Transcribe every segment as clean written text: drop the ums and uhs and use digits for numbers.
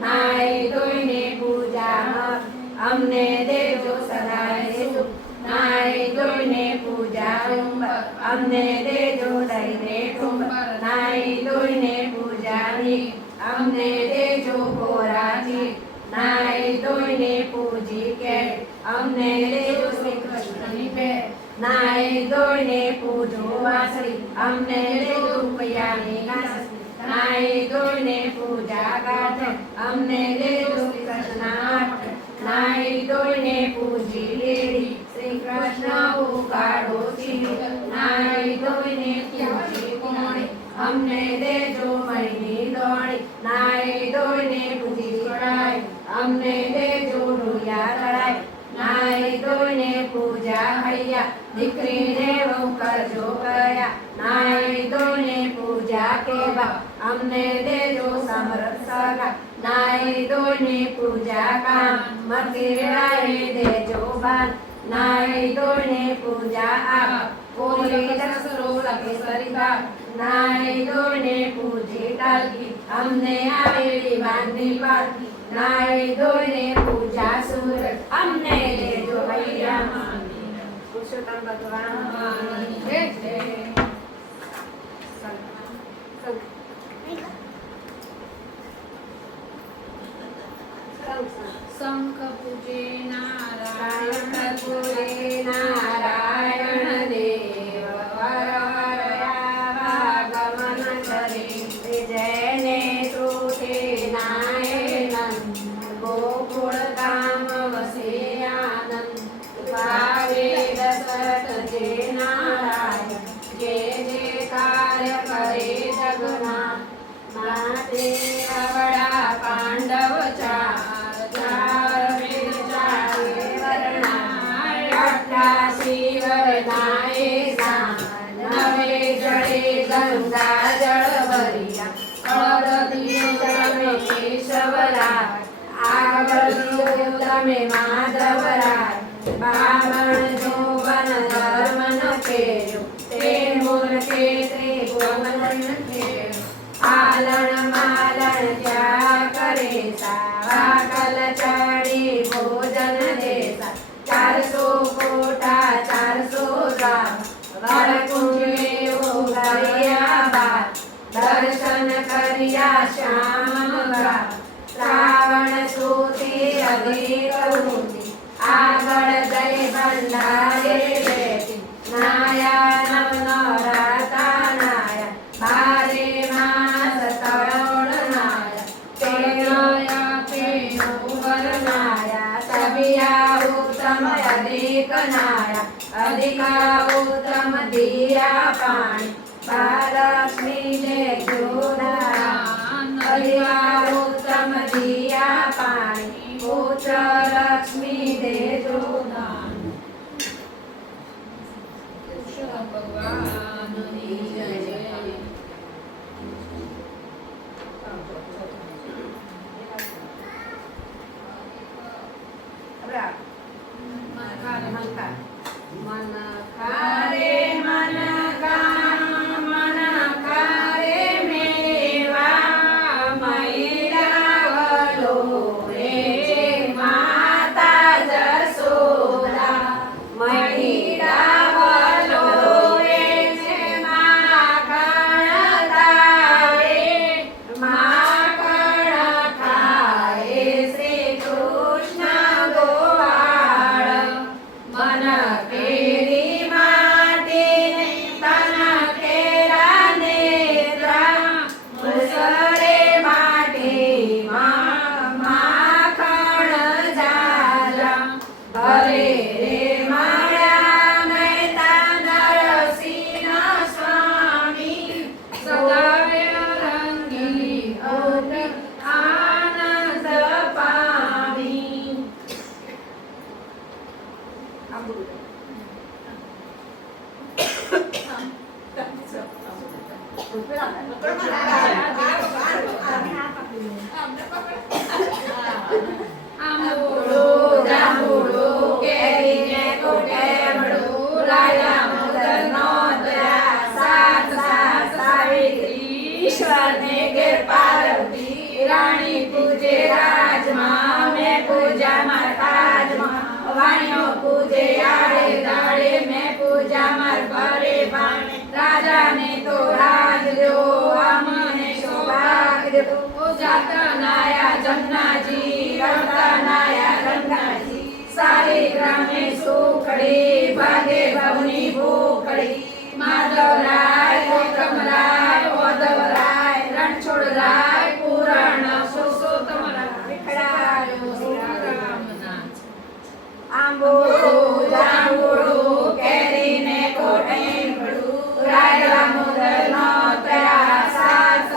નાઈ ધોઈને પૂજા અમને દેજો સદાય સુખ નાઈ ધોઈને પૂજા અમને દેજો દઈને ઠુંબર નાઈ ધોઈને પૂજાની અમને દેજો ગોરાજી નાઈ ધોઈને પૂજી કે અમને દેજો શ્રી કૃષ્ણની ભેટ નાઈ ધોઈને પૂજો વાસળી અમને દેજો રૂપિયાની ઘાસળી નાઈ ધોઈને પૂજા ગાંઠ અમને દેજો શ્રી કૃષ્ણ નાઈ ધોઈને પૂજી લેડી શ્રી કૃષ્ણ ઉકાળો ચીડી નાઈ ધોઈને પૂજી કોણી અમને દેજો મહીની દોણી નાઈ ધોઈને પૂજી કઢાઈ અમને દેજો ઢોલિયા તળાઈ નાઈ ધોઈને પૂજા હૈયા દીકરીને વહુ કરજો કયા નાઈ ધોઈને પૂજા કેવા અમને દેજો સમરથ સગા નાઈ ધોઈને પૂજા કાન મતીરાએ દેજો બાન નાઈ ધોઈને પૂજા આ કોરી દસરો લગે સરિતા નાઈ ધોઈને પૂજી ટાલકી અમને આવેલી વાંધી પાલકી નાઈ ધોઈને પૂજા સુર અમને દેજો હૈયા પુરુષોત્તમ ભગવાન જય જય શંખ પૂજે નારાયણ પૂજે નારાયણ દેવ વર વરયાવાગમન કરે જયને તૃતે નાયનંદ ગોકુળ ધામ વસે આનંદ ભાવે દશરથ જે નારાયણ જે જે કાર્ય કરે જગના માતે અવળા પાંડવ ચાર નવે જળે ગંગા જળ ભર્યા તમે કેશવરાય આગળ તમે માધવરાય બામણ જોબન ધર્મ ન ખેર્યો તે મૂર્તે ત્રિભુવન ખેર્યો આલણ માલણ ત્યાં કરે સાવા કલ ચડી ભોજન દેસા 400 કોટા 400 રામ વરકુંડલે ઉગર્યા બાદ દર્શન કર્યા શ્યામ શ્રાવણ સુતી અધિક ઊંધી આગળ જય ભંડારે બેઠી નાયા નવનવરાતા નાયા બારે માસ તળોળ નાયા તેનયા પેનુવર નાયા સભિયા ઉત્તમ અધિક નાયા અધિકા ઉત્તમ દિયા પાણી બાલક્ષ્મી ને જોડાન અધિકા ઉત્તમ દિયા પાણી પુત્ર લક્ષ્મી દે જોડાન ભગવાનની જય મન ખારે મન ખારે મેવા મૈરાવલો રે માતા જસોદા મૈરાવલો રે માખણ તારે માખણ ખાય શ્રી કૃષ્ણ ગોવાળ મન કેરી માટીને તન કેરા નેત્રા મુસરે માટીમાં માખણ જાલા હરે રે માળા મહેતા નરસિંહ સ્વામી સદાવ્ય રંગી અતિ આનંદ પામી જાંબુડો કેરીને કોટેમડો લાયા મગરનો દયા સાત સાત સાવિત્રી ઈશ્વરને ઘેર પાર્વતી રાણી પૂજે વાણિયો પૂજે આડે દાડે મેં પૂજા માર ઘરે બાણે રાજાને તો રાજ દો અમને સૌભાગ્ય દો જાતા નાયા જમનાજી રમતા નાયા ગંગાજી સારે ગ્રામે સુખડી ભાગે ભવની ભૂખડી માધવરાય ગૌતમરાય ઓધવરાય રણછોડરાય પુરાણ પુરુષોત્તમરાય વિખડાયો શ્રીરામના આંબોળું જાંબુડું કેરીને કોટે પડું રાય દામોદરનો તયા સાત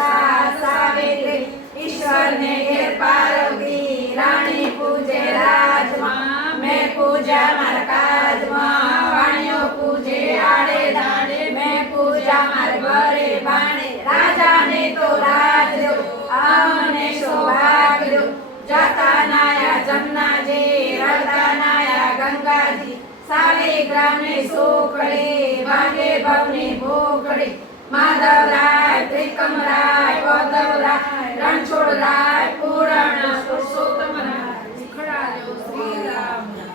સાવિત્રી ઈશ્વરને ઘેર પાર્વતી રાણી પૂજે રાજમાં મેં પૂજા માર કાજમાં વાણિયો પૂજે આડે દાડે મેં પૂજા માર ઘરે બાણે રાજાને તો રાજ દો અમને સૌભાગ્ય દો જાતા નાયા જમનાજી રડતા નાયા ગંગાજી સાવે ગ્રામે સુખડી ભાગે ભવની ભૂખડી માધવરાય ત્રિકમરાય ઓધવરાય રણછોડરાય પુરાણ પુરુષોત્તમરાય વિખડાયો શ્રીરામના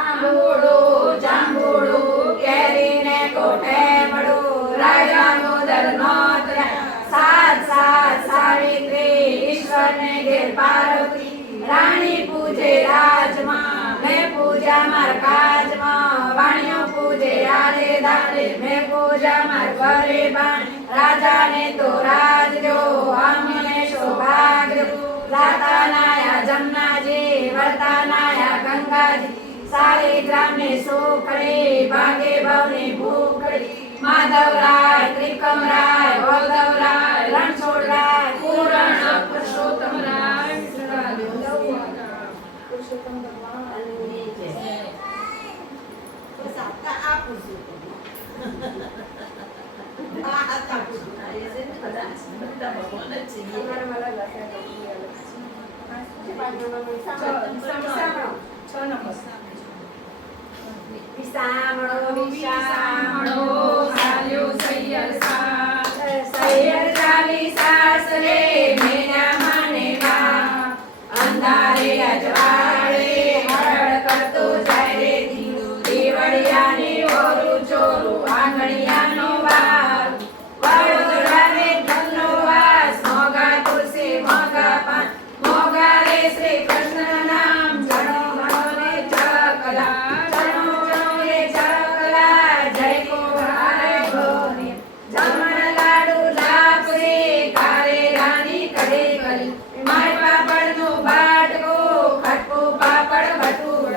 આંબોળું જાંબુડું કેરીને કોઠે મળું રાય દામોદરનો તયા સાત સાવિત્રી ઈશ્વરને ઘેર પાર્વતી રાણી પૂજે રાજમાં મેં પૂજા માર કાજમાં વાણિયો પૂજે આડે દાડે મેં પૂજા માર ઘરે બાણે રાજાને તો રાજ દો અમને સૌભાગ્ય દો જાતા નાયા જમનાજી વરતા નાયા ગંગાજી સારે ગ્રામે સુખડી ભાગે ભવની ભૂખડી માધવરાય ત્રિકમરાય ઓધવરાય રણછોડરાય પુરાણ પુરુષોત્તમરાય પુરુષોત્તમ ભગવાનની જય બસ આપું છું વિસામણો સાલ્યો સૈયર ચાલી સાસરે મેરા માને વા અંધારે અજવાળે હળ કરતો જાય રે દીવડિયાની ઓરું ચોરું આંગણિયાનો વાર વડોદરાને ધનનો વાસ મોગા તુલસી મોગા પાન મોગા રે શ્રી કૃષ્ણ નામ જણો ગણો રે ચકલા જણો ગણો રે ચકલા જય કોહારે ભોને જમણ લાડુ લાપસી કારે રાની કડે કરી માય પાપડનો બાટકો ખટકો પાપડ ભટુડ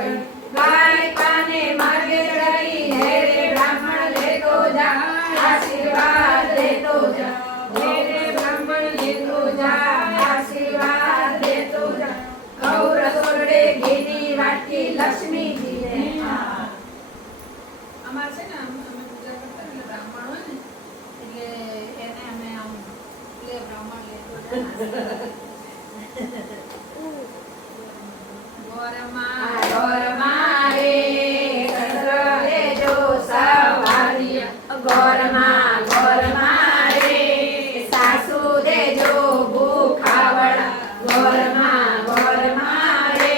ગાય કાને માર્ગે ચડાઈ હે રે બ્રાહ્મણ લેતો જા આશીર્વાદ લેતો જા હે રે બ્રાહ્મણ લેતો જા આશીર્વાદ લેતો જા ગૌ રસોડે ઘીની વાટકી લક્ષ્મીજીને અમાર છે ને અમે પૂજા કરતા એટલે બ્રાહ્મણ હોય ને એટલે એને અમે આમ લે બ્રાહ્મણ લેતો ગોરમાં ગોરમાં રે કસરે જો સવારિયા ગોરમાં રે સાસુ દેજો ભૂખાવડા ગોરમાં રે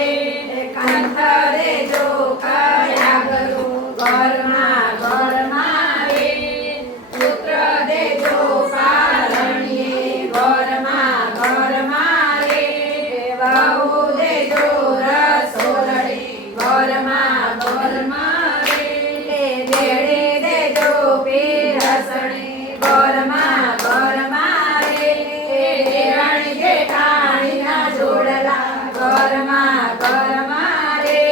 કંઠ દેજો કયા ગરુ ગોરમાં રે પુત્ર દેજો પારણીએ ગોરમાં રે બહુ દેજો રસોડડી ગોરમાં રે બેડે દેજો પીરસણી ગોરમાં રે દેરાણી જેઠાણીના જોડલા ગોરમાં રે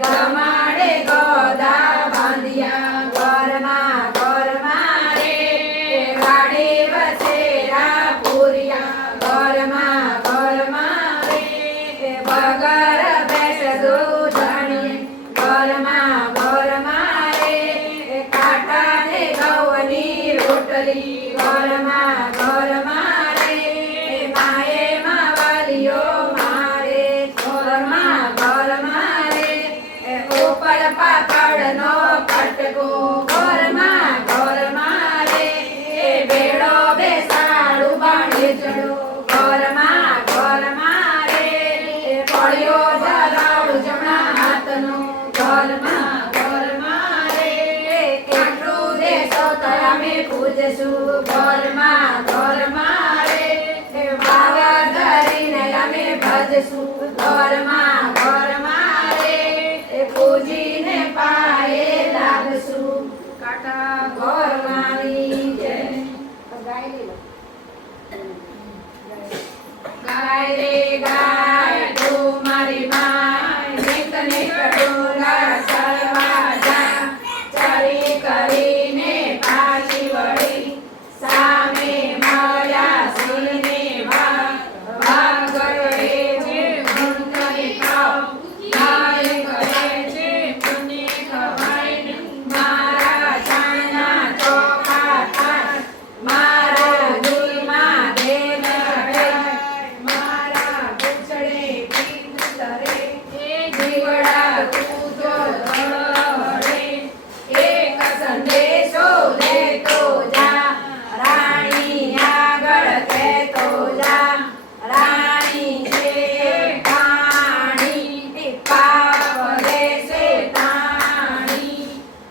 ગમાડે ગોદા બાંધિયા ગોરમાં રે ગાડી વસેરા પૂરિયા ગોરમાં રે બગર બેસ દૂધણી ગોરમાં રે કાંટાને ગૌની રોટલી ગોરમાં રે માએ માવલિયો મારે ગોરમાં રે ઉપર પાપડનો કટકો ગોરમાં રે બેડો બેસાડું બાણે ચડો ગોરમાં રે પડ્યો ધરાવડું જમણા હાથનો ઘરમાં રે એટલું દેશો તો અમે પૂજશું ઘરમાં રે બાવા ધરીને અમે ભજશું ઘરમાં રે પૂજીને પાયે લાગશું કાકા ઘરવાળી જય ગાય રે ગાય તું મારી માય નેક નેક ડુંગર ચડવા જા ચડી કરીને પાછી વળી સામે મળ્યા સિંહને વાઘ કરે છે ગુણ કરી ખાઓ ગાય કહે છે મને ખવાય નહીં મારા ચાના ચોખા થાય મારા દૂધમાં દેન રહે મારા પૂછડે પીઠ તરે જીવડા કૂદો ધડે એક સંદેશો દેતો જા રાણી આગળ કહેતો જા રાણી છે પાણી પાપ લેશે તાણી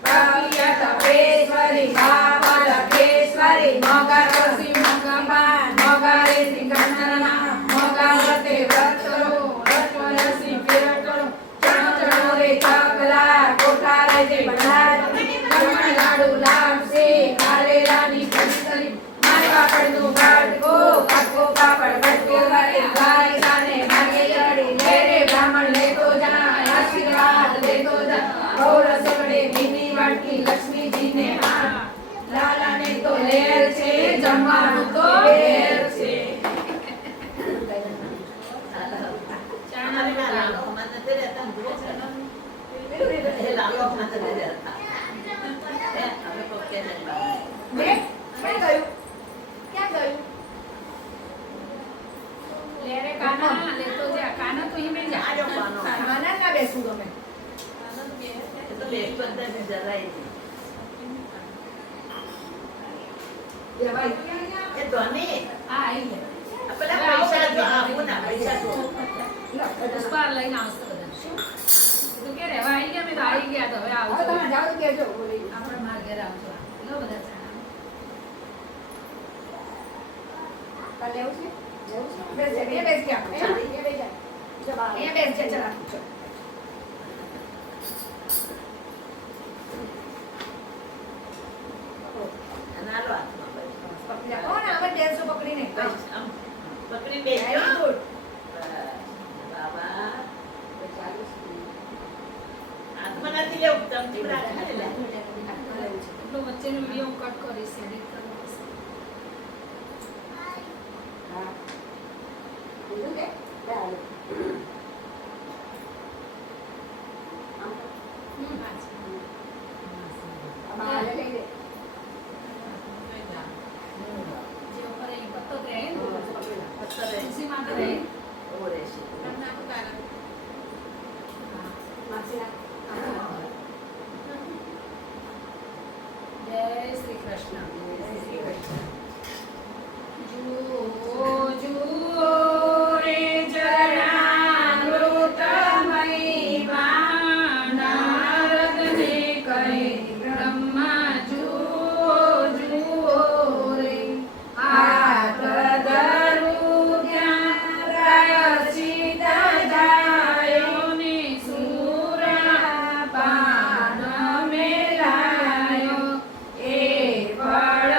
ભવ્ય તપેશ્વરી બાવલ કેશ્વરી મોગરસી મોગમાં મોગરેસી ગણના મોગરતે વ્રતરો રત્વરસી ફેરટરો ચણચણો રે ચકલા કોઠારે જે બંધાર ગમણ લાડુ લાવશે કારેલાની કચરી મારવા પડનું બાટકો કાકો પાપડ બટકો વારે ગાય ગાને ભાગે ચડી લે રે બ્રાહ્મણ લેતો જા આશીર્વાદ લેતો જા ગૌર સગડે ભીની વાટકી લક્ષ્મીજીને આ લાલાને તો લેર છે જમવાનું તો લેર છે લે રે કાના લેતો જા કાના તો હિમે જા આનંદ ના બેસું તમે આ આઈ લે પુષ્પા લઈને આવશે બધા તું કે રહેવા આવી ગયા મેં તો આવી ગયા તો હવે હવે આવજો તમે જાઓ તો કહેજો આપણે માર ઘરે આવજો લો બધા ચાણા કાલે લેવું છે બેસ જા એ બેસ જા એ બેસ જા ચલો એ બેસ જા ચલા પકડી કોણ આવે દેસો પકડીને પકડી વેરી ગુડ હાથમાં નથી લેવું ચમચી રાખી લે એટલો વચ્ચેનો વિડિયો હું કટ કરીશ એડિટ કરીશ હા બીજું કે ચાલો આ લે લે જે ઉપર એ પત્તો રહે પથ્થર ખુશી માટે રહે ઓ રહેશે માસી જય શ્રી કૃષ્ણ જુઓ જુઓ રે જરા મૃતમય નારદને કહે બ્રહ્મા જુઓ જુઓ રે હાથ ધરું ત્યાં પ્રાયશ્ચિત જાય ને સુરા પાન મેલાયો એ પળ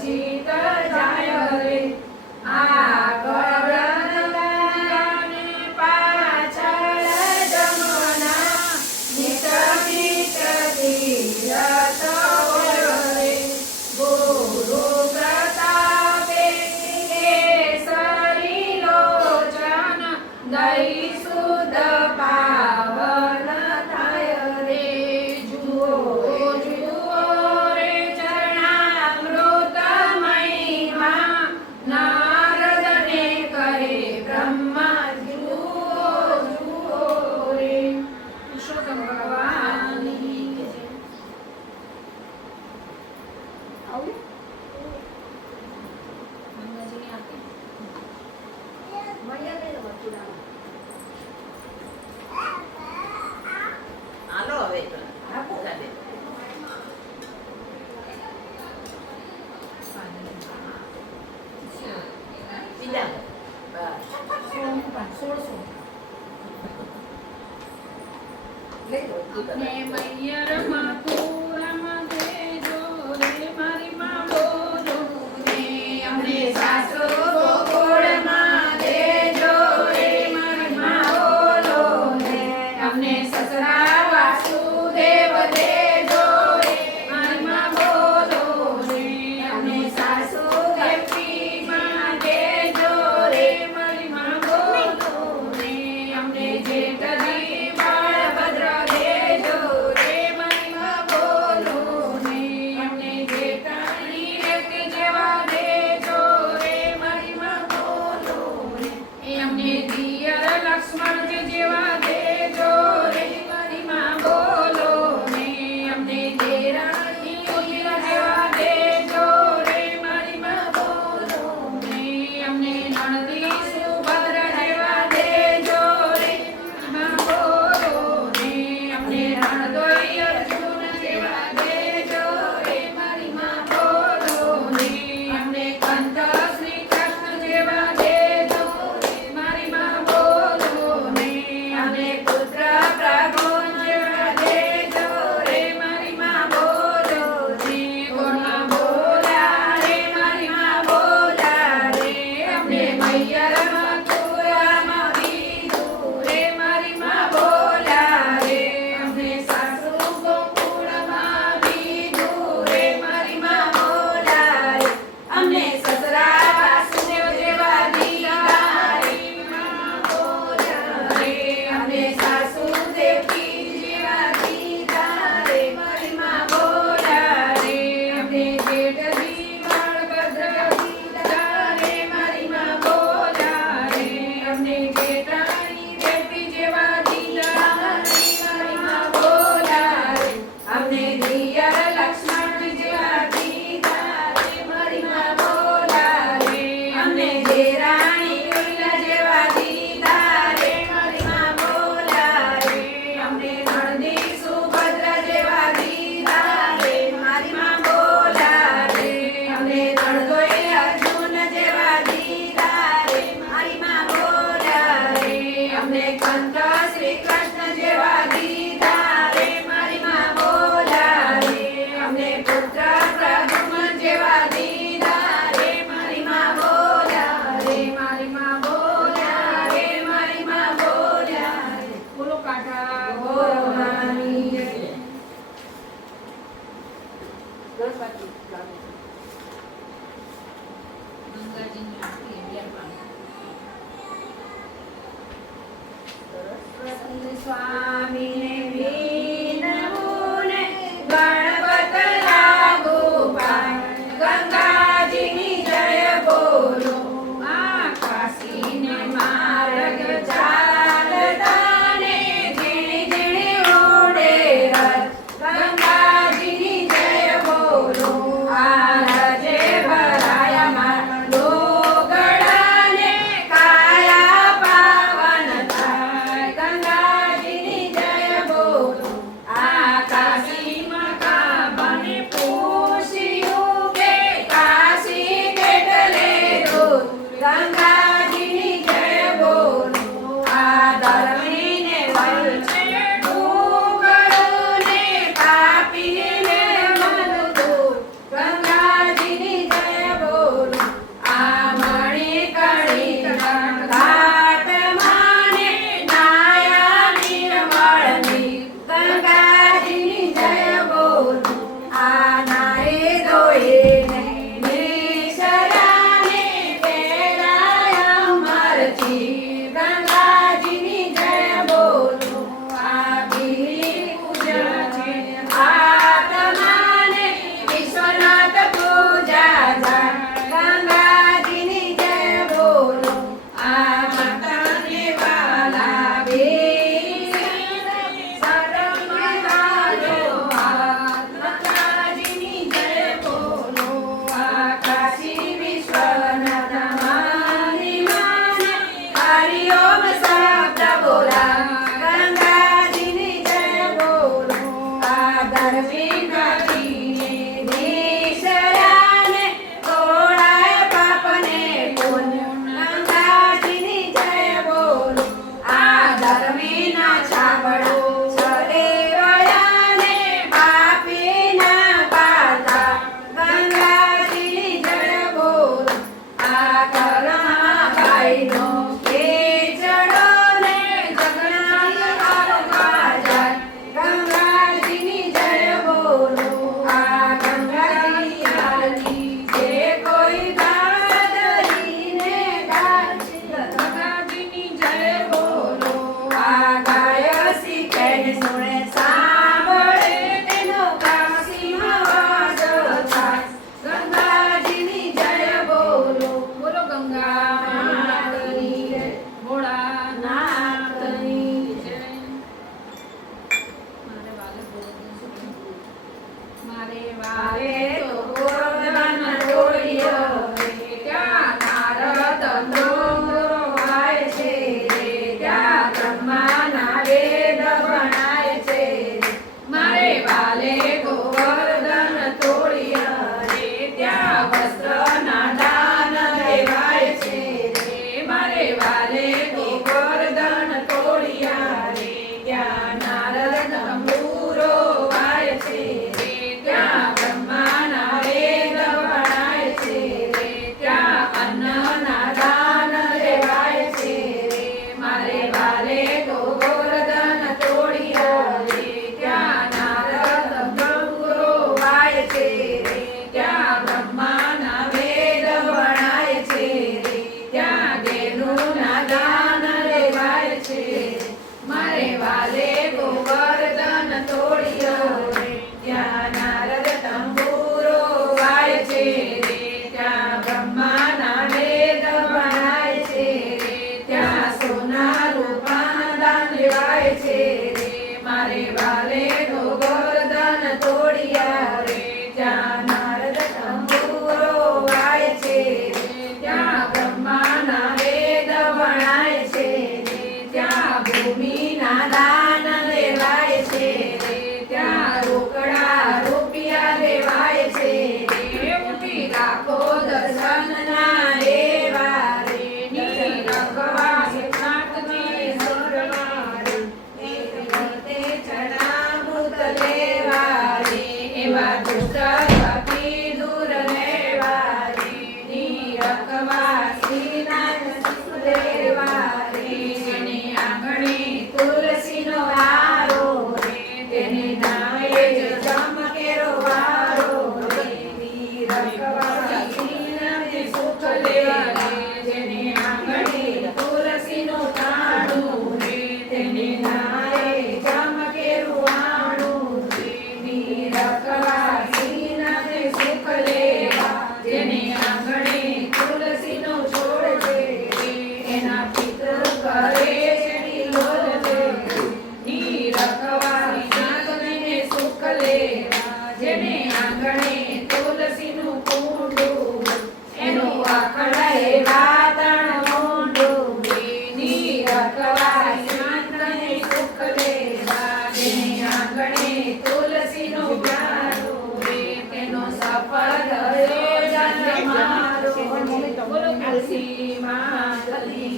ચિત જાય રે આગળ ગંગાને પાછળ જમુના નિત નિત તીરથ હોય રે ગુરુ પ્રતાપે કેસરી લોચન દઈ સુધ પાવન થાય રે જુઓ જુઓ રે ચરણામૃત મહિમા નારદને કરે બ્રહ્મા જુઓ જુઓ રે પુરુષોત્તમ ભગવાનની જય. આવું ગંગાજીની આરતી મળ્યા નહીં ને મથુરામાં. હાલો હવે તો. આપો. ચાલે. બીજા બસ. 1600 લઈ લો ને મૈયર મથુરામાં દેજો રે મારી માં બોલો ને અમને સાસુ ગોકુળમાં દેજો રે મારી માં બોલો ને અમને સસરા વાસુદેવ દેજો રે મારી માં બોલો ને અમને સાસુ દેવકીમાં દેજો રે મારી માં બોલો ને અમને જેઠજી બળભદ્ર દેજો રે મારી માં બોલો ને અમને જેઠાણી રેખ જેવા દેજો રે મારી માં બોલો ને અમને દિયર લક્ષ્મણ જેવા દેજો રે મારી માં બોલો ને અમને દેરાણી જેવા દેજો રે મારી માં બોલો ને અમને નણંદી સુભદ્ર જેવા દેજો રે માં બોલો ને અમને નણંદોઈ અર્જુન જેવા દેજો રે મારી માં બોલો ને અમને કંત શ્રી કૃષ્ણ જેવા દેજો રે મારી માં બોલો ને અમને પુત્ર પ્રભુ જેવા દેજો રે મારી માં બોલો ને ગોળમાં બોલા રે મારી માં બોલા રે અમને મૈયર મથુરામાં બીજું રે મારી માં બોલા રે અમને સાસુ ગોકુળમાં બીજું રે મારી માં બોલા રે અમને સસરા વાસુદેવ જેવા દીધા રે માં બોલા રે અમને સાસુ દેવકી જેવા દીધા રે મારી માં બોલા રે અમને જેઠજી બળભદ્ર દીધા રે મારી માં બોલા રે અમને જેઠાણી દેવકી જેવા દીધા રે મારી માં બોલા રે અમને દિયર લક્ષ્મણ જેવા દીધા રે મારી માં બોલા રે અમને દેરાણી ઉલ્લા જેવા દીધા રે મારી માં બોલા રે અમને નણંદી સુભદ્ર જેવા દીધા રે મારી માં બોલા રે અમને નણંદોઈ અર્જુન જેવા દીધા રે મારી માં બોલા રે અમને કંત શ્રી કૃષ્ણ જેવા દીધા રે મારી માં બોલા રે અમને પુત્ર પ્રદ્યુમ્ન જેવા દીધા રે મારી માં બોલા રે મારી માં બોલા રે મારી માં બોલા રે બોલો કાઢા ગોરવાની જય. ગંગાજીની આરતી 11 પાણી. સરસ્વતી સ્વામીને વિનમુને ગણપત લાગુ પાય ગંગાજીની જય બોલો આ કાશીને માર્ગ ચાલતાને ઝીણી ઝીણી ઉડે રથ ગંગાજીની જય બોલો આ રજે ભરાયા માંડો ગળાને કાયા પાવન થાય ગંગાજીની જય રખવાસીના સુખ લેવા રે જેને આંગણે તુલસીનો હારો રે તેને નામે જ ચમકેરો વારો રે રખવાસીના સુખ લેવા રે જેને આંગણે તુલસીનો તાળું રે તેને નામે ચમકેરું વાણું રે રખવાસીના સુખ લેવા જેને આંગણે તુલસીનો છોડ છે એના પિતૃ કરે છે તિલોલ છે રખવાસીને સુખ લેવા જેને આંગણે તુલસીનું કુંડું એનું આખડાએ વાતણ મોંડું રખવાસીને સુખ લેવા જેને આંગણે તુલસીનું પ્યારું રે તેનો સફળ થયો જન્મારો બોલો તુલસી માતની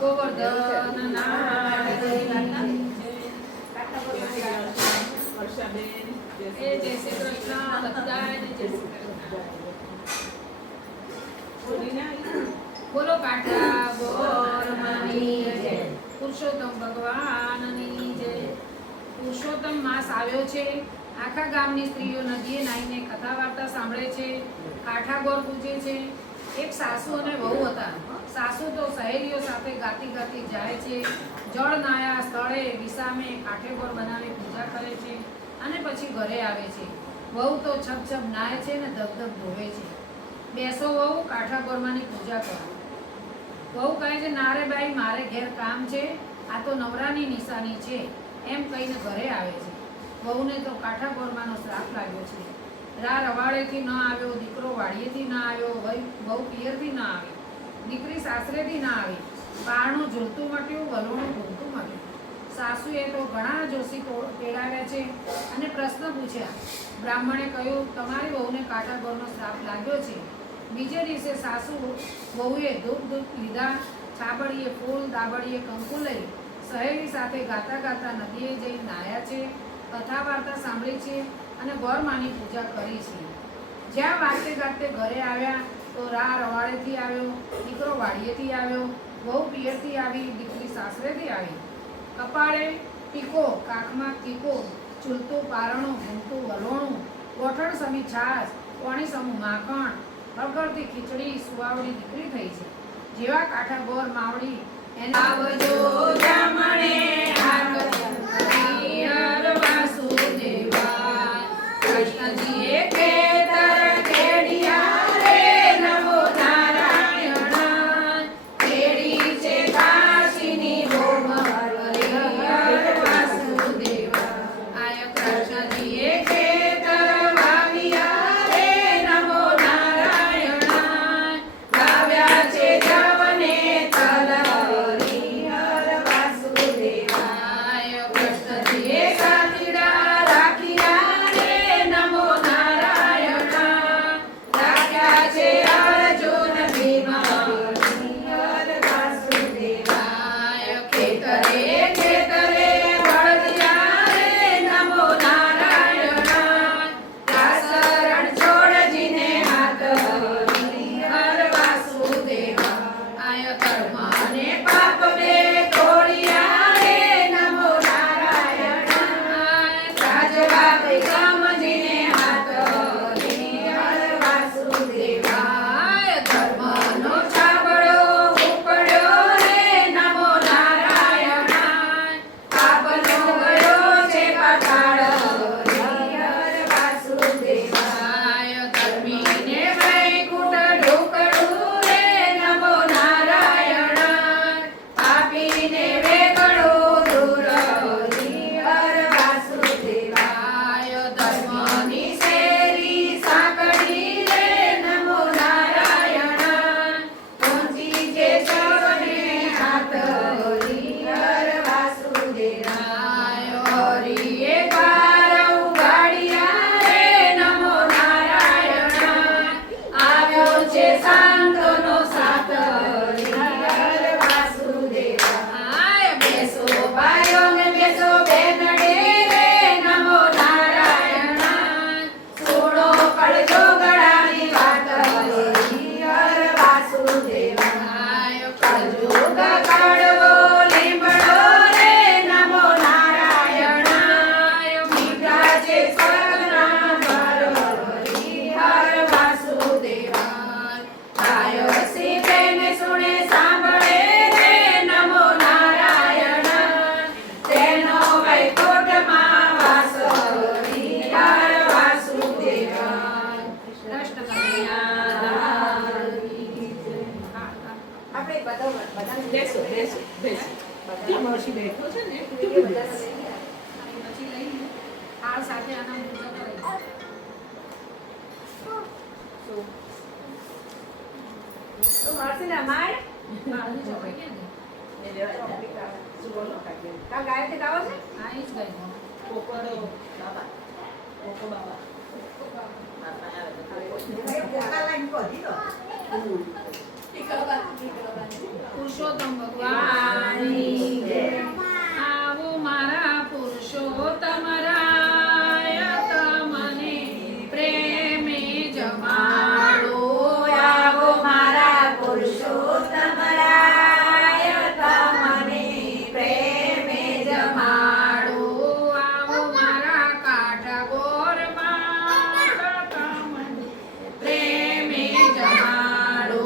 ગોવર્ધન નારાયણ વર્ષાબેન જય શ્રી કૃષ્ણ બધાને જય શ્રી કૃષ્ણ બોલો કાઠા બોરમાની જય પુરુષોત્તમ ભગવાનની જય પુરુષોત્તમ માસ આવ્યો છે આખા ગામની સ્ત્રીઓ નદીએ નાહીને કથા વાર્તા સાંભળે છે કાઠા ગોર પૂજે છે એક સાસુ અને વહુ હતા સાસુ તો સહેલીઓ સાથે ગાતી ગાતી જાય છે જળ નાયા સ્થળે વિસામે કાઠે ગોર બનાવી પૂજા કરે છે અને પછી ઘરે આવે છે વહુ તો છપ છપ નાય છે ને ધગ ધગ ધોવે છે બેસો વહુ કાઠા ગોરમાની પૂજા કરો વહુ કહે છે નારે બાઈ મારે ઘેર કામ છે આ તો નવરાની નિશાની છે એમ કહીને ઘરે આવે છે વહુને તો કાઠા ગોરમાનો શ્રાપ લાગ્યો છે રા રવાડેથી ન આવ્યો દીકરો વાડીએથી ન આવ્યો વહુ પિયરથી ન આવી દીકરી સાસરેથી ન આવી પારણું ઝૂલતું મટ્યું વલોણું ભૂલતું મટ્યું સાસુએ તો ઘણા જોશી તેડાવ્યા છે અને પ્રશ્ન પૂછ્યા બ્રાહ્મણે કહ્યું તમારી વહુને કાઠા ગોરનો શ્રાપ લાગ્યો છે બીજે દિવસે સાસુ વહુએ ધૂપ ધૂપ લીધા છાબડીએ ફૂલ દાબડીએ કંકુ લઈ સહેલી સાથે ગાતા ગાતા નદીએ જઈ નાહ્યા છે કથા વાર્તા સાંભળી છે અને ગોરમાની પૂજા કરી છે જ્યાં વાતે ગાતે ઘરે આવ્યા તો રા રવાડેથી આવ્યો દીકરો વાડીએથી આવ્યો વહુ પિયરથી આવી દીકરી સાસરેથી આવી કપાળે ટીકો કાખમાં કીકો ચૂલતું પારણું ભૂમતું વલોણું ગોઠણ સમી છાશ કોણી સમૂહ માખણ હળગળતી ખીચડી સુવાવડી દીકરી થઈ છે જેવા કાઠા ગોર માવડી એના આવજો જામણે વાસુદેવા કૃષ્ણજીએ ખેતર ખેડિયા રે નમો નારાયણ ખેડી છે કાશીની ભોમર વાસુદેવા આય કૃષ્ણજીએ ખેતર વાવ્યા રે નમો નારાયણ વાવ્યા છે જવને તલ હરિહર વાસુદેવાય વાસુદેવાય કળયુગ કડવો લીમડો રે નમો નારાયણાય મીઠા છે સ્વર્ગના પરવરી હર વાસુદેવાય ગાયો શિવેને સુણે સાંભળે રે નમો નારાયણ તેનો વૈકુંઠમાં વાસ કરી હર વાસુદેવાય કૃષ્ણ આપણે બધા બેસો બેસો બેસો ત્યાં માસી બેઠો છે ને પછી લઈને હાર સાથે આના પૂજા કરે તો મારસીના માય બાળની ચોપડી ક્યાં ગઈ? શું બોલો કાકી? કા ગાયત્રી ગાવો છે હા એ જ ગઈ પોપડો બાબા પોપો બાબા બાબા આવે તો પુરુષોત્તમ ભગવાનની જય. આવો મારા પુરુષોત્તમ રાય તમને પ્રેમે જમાડો આવો મારા પુરુષોત્તમ રાય તમને પ્રેમે જમાડો આવો મારા કાઠગોરમાં તમને પ્રેમે જમાડો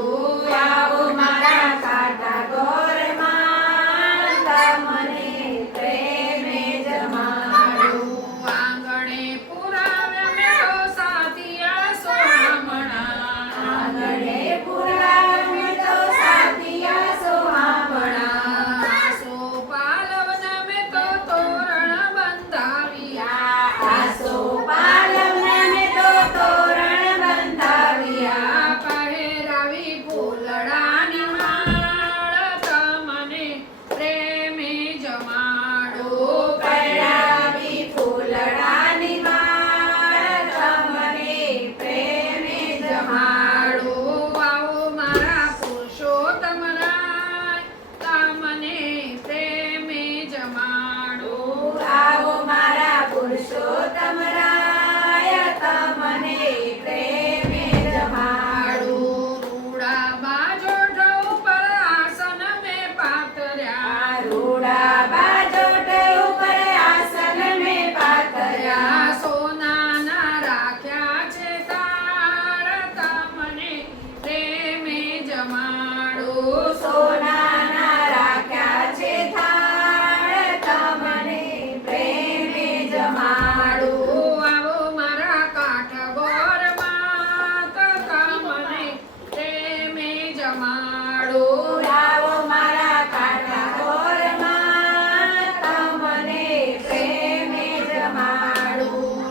આવો મારા કાટા ગોરમાં તમને પ્રેમે જમાડો આંગણે પુરાવ્યા મેળો સાથિયા સોહામણા આંગણે પુરાવે તો સાથિયા સોહામણા આસો પાલવના મેં તો તોરણ બંધાવ્યા આસો પાલવને મેં તો તોરણ બંધાવ્યા પહેરાવી ફૂલડાની માળ તમને પ્રેમે જમાડો પહેરાવી ફૂલડાની માળ તમને પ્રેમે જમાડો આવો મારા પુરુષોત્તમ રાય તમને પ્રેમે જમાડો આવો મારા પુરુષોત્તમ રાય તમને પ્રેમે જમાડો રૂડા બાજોઠ ઉપર આસન મેં પાથર્યા રૂડા બાજોટ ઉપર આસન મેં પાથર્યા સોનાના રાખ્યા છે તાળ તમને પ્રેમે જમાડો સોનાના રાખ્યા છે થાળ તમને પ્રેમે જમાડો આવો મારા કાઠગોરમાં તમને પ્રેમે જમાડો આવો મારા કાંઠા ગોરમાં તમને પ્રેમે જમાડો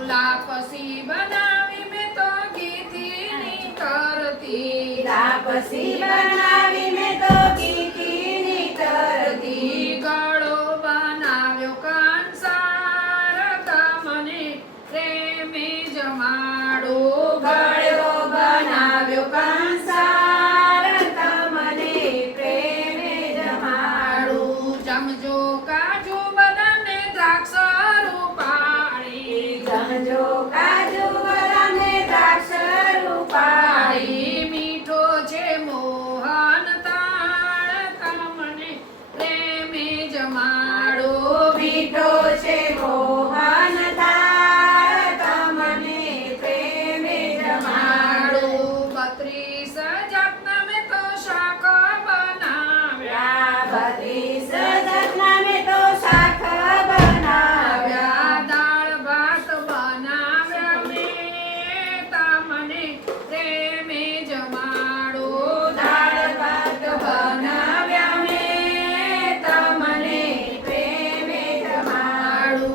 લાપસી બનાવી મેં તો ગીતીની કરતી તાપસી બનાવી મેં તો ગીતીની કરતી ગળો બનાવ્યો કંસાર તમને પ્રેમે જમાડો ગળ્યો બનાવ્યો કંસાર તમને પ્રેમે જમાડો જમજો કાજુ બદામને દ્રાક્ષ રૂપાળી જમજો કાજુ બદામને દ્રાક્ષ રૂપાળી મીઠો છે મોહન તાળ તમને પ્રેમે જમાડો મીઠો છે મોહન થાળ તમને પ્રેમે જમાડો 32 જાતના મેં તો શાક બનાવ્યા 32 જાતના મેં તો શાક બનાવ્યા દાળ ભાત બનાવ્યા મેં તમને પ્રેમે જમાડો દાળ ભાત બનાવ્યા મેં તમને પ્રેમે જમાડો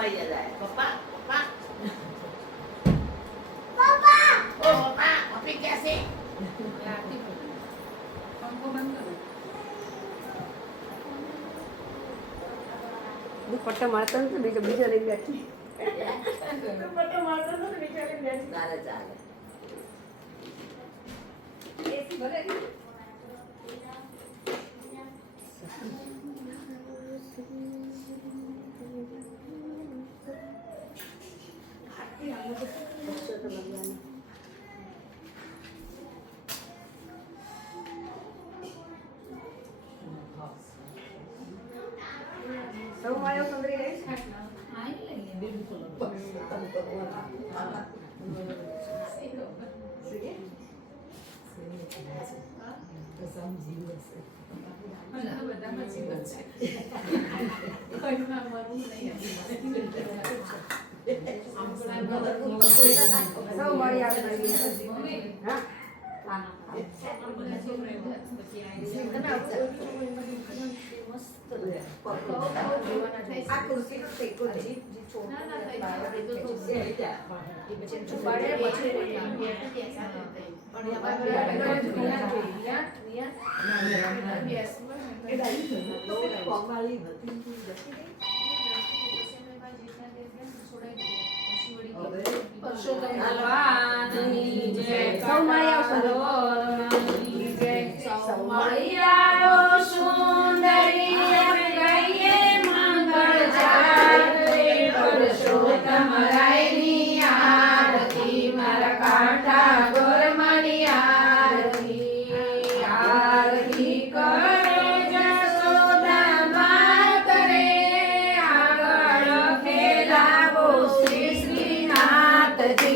પપ્પા યાદ આવે પપ્પા પપ્પા ઓ પપ્પા પપ્પી ક્યાં છે આરતી કરો. પંખો બંધ કરો. દુપટ્ટો મારતો નથી બીજો લઈ બેઠી ચાલે ચાલે એસી ભલે ને? સૌ આવ્યો સુંદરી રહીશ આઈ લઈએ. બિલકુલ ભલા બધામાં જીવન છે. કોઈમાં મરવું નહીં. સૌ મળી આવે મમ્મી, હા હા બધા છોકરાઓ પછી આવી જાય. આ ખુરશી નો ટેકો છે જે ના, ના, થઈ જાય. છોકરો એ તો થોડું છે. થઈ એ પછી છુપાડે પછી કોઈ પરસોત્તમ ભગવાનની જય. સૌ મળી આવશો. ભગવાનની જય. સૌ મળી આવો સુંદરી અમે ગાઈએ મંગળ જાત્રે. પરસોત્તમ રાયની આરતી મારા કાંઠા ગોરમાની આરતી. આરતી કરે જશોદા માત રે. આગળ ખેલાવો શ્રી શ્રીનાથજીની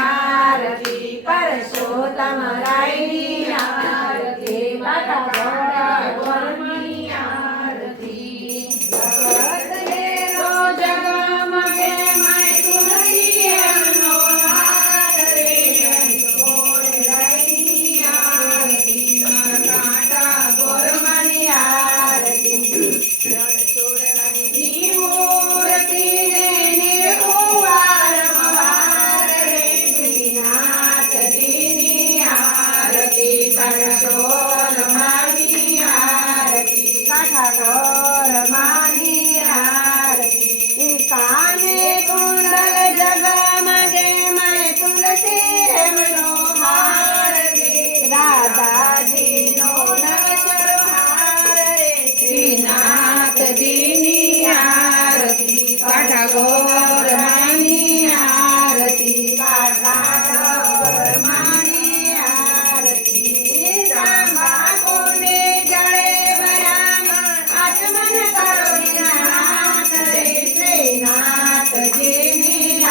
આરતી. પરસોત્તમ રાયની આરતી માતા ઘોડા ગોરમાની આરતી. જગત હેરો જગમગે માય તુલસી એમનો હાર રે. જોડે રાયની આરતી મારા કાંઠા ગોરમાની આરતી. ઈ મૂર્તિને નિર્ભુવાર મવાર રે. શ્રીનાથજીની આરતી. પરસોત્તમની આરતી. કાંઠા ગોરમાની આરતી. કાને કુંડલ જગમગે માય તુલસી એમનો હાર રે. રાધાજીનો નવશરો હાર રે. શ્રીનાથજીની આરતી. કાંઠા ગોરમાની આરતી. કાંઠા ગોરમાની આરતી. તાંબા કુંડે જળે ભરામાં આચમન કરો નાથ રે. શ્રીનાથજીની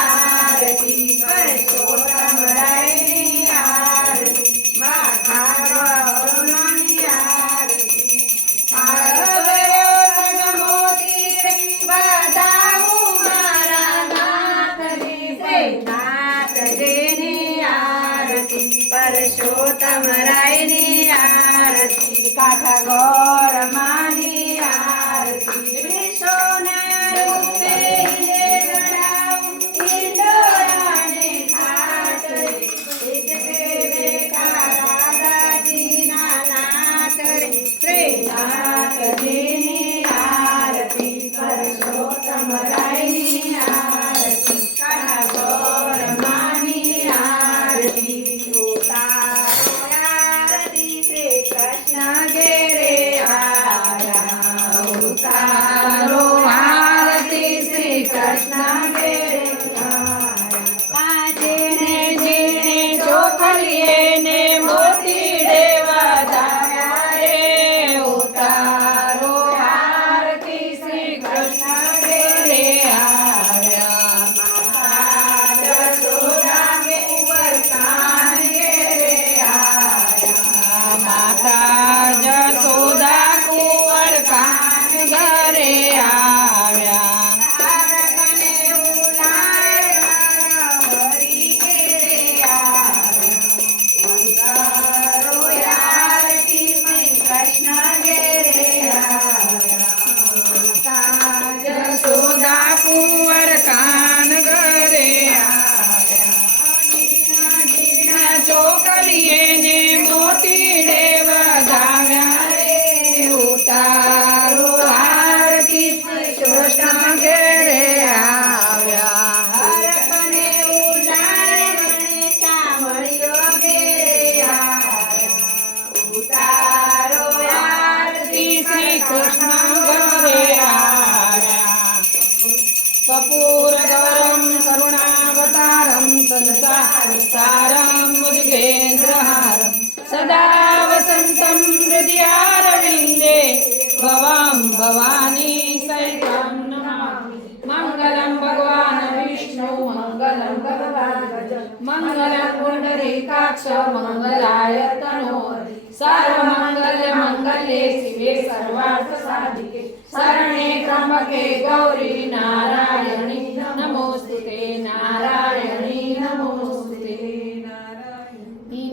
આરતી. પરસોત્તમ રાયની આરતી. માતા ગોરમાની આરતી. મોતી રે બધાવું મારા નાથ રે. શ્રીનાથજીની આરતી. પરસોત્તમ રાયની આરતી. કાંઠા ગોરમાની આરતી. વિશ્વના રૂપે હિલે ગણાવું ઈંડોળાને ખાટ રે. એક બેટા રાધાજીના નાથ રે. શ્રીનાથજીની આરતી. પરસોત્તમ રાયની આરતી. કાંઠા ગોરમાની આરતી. ઉતારો આરતી શ્રી કૃષ્ણ ઘેરે આયા. ઉતારો આરતી શ્રી કૃષ્ણ ઘેરે આયા. પાંચેને જીણે ચોખલીએ ને મોતીડે વધાર્યા રે. ઉતારો આરતી શ્રી કૃષ્ણ ઘેરે કુંવર કાન ઘરે આવ્યા ચોકલીએ ને મોતીડે વધાવ્યા રે ઉતારો આરતી કૃષ્ણ ઘેરે આવ્યા હરખને ઉજાડે મને સાંભળ્યો ઘેરે આવ્યા ઉતારો આરતી શ્રી કૃષ્ણ ઘરે આવ્યા કપૂર ગૌરમ કરુણાવતારમ સંસારમ મૃગેન્દ્રહારમ સદા વસંતમ હૃદયારવિંદે ભવામ ભવાની સહિતમ નમામિ મંગલમ ભગવાન વિષ્ણુ મંગલમ ભગવાન મંગલમ પુંડરીકાક્ષ મંગલાય તનો સર્વમંગલ મંગલે શિવે સર્વાર્થ સાધિકે શરણે ત્રંબકે ગૌરી નારાયણી નમોસ્તુતે નારાયણી નમોસ્તુતે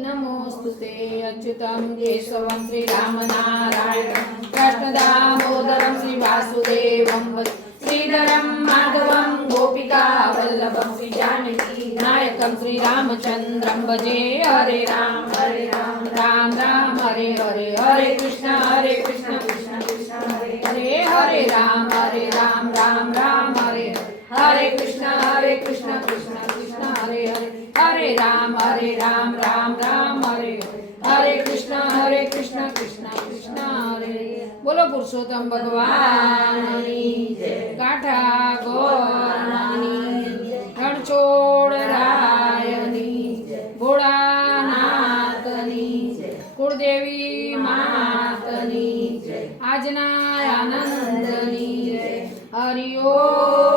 નમોસ્તુતે અચ્યુતમ કેશવમ શ્રી રામ નારાયણ કૃષ્ણદામોદરમ શ્રી વાસુદેવમ શ્રીધરમ માધવમ ગોપિકા વલ્લભમ શ્રી જાનકી નાયકમ શ્રી રામચંદ્રમ ભજે હરે રામ રામ રામ હરે હરે હરે કૃષ્ણ કૃષ્ણ કૃષ્ણ હરે હરે હરે રામ રામ રામ હરે હરે કૃષ્ણ કૃષ્ણ કૃષ્ણ હરે હરે હરે રામ રામ રામ હરે હરે કૃષ્ણ કૃષ્ણ કૃષ્ણ હરે બોલો પુરુષોત્તમ ભગવાનની ગાંઠા ગોરની રણછોડ રાયની ભોળાનાથની કુળદેવી માતની આજના આનંદની હરિ ઓમ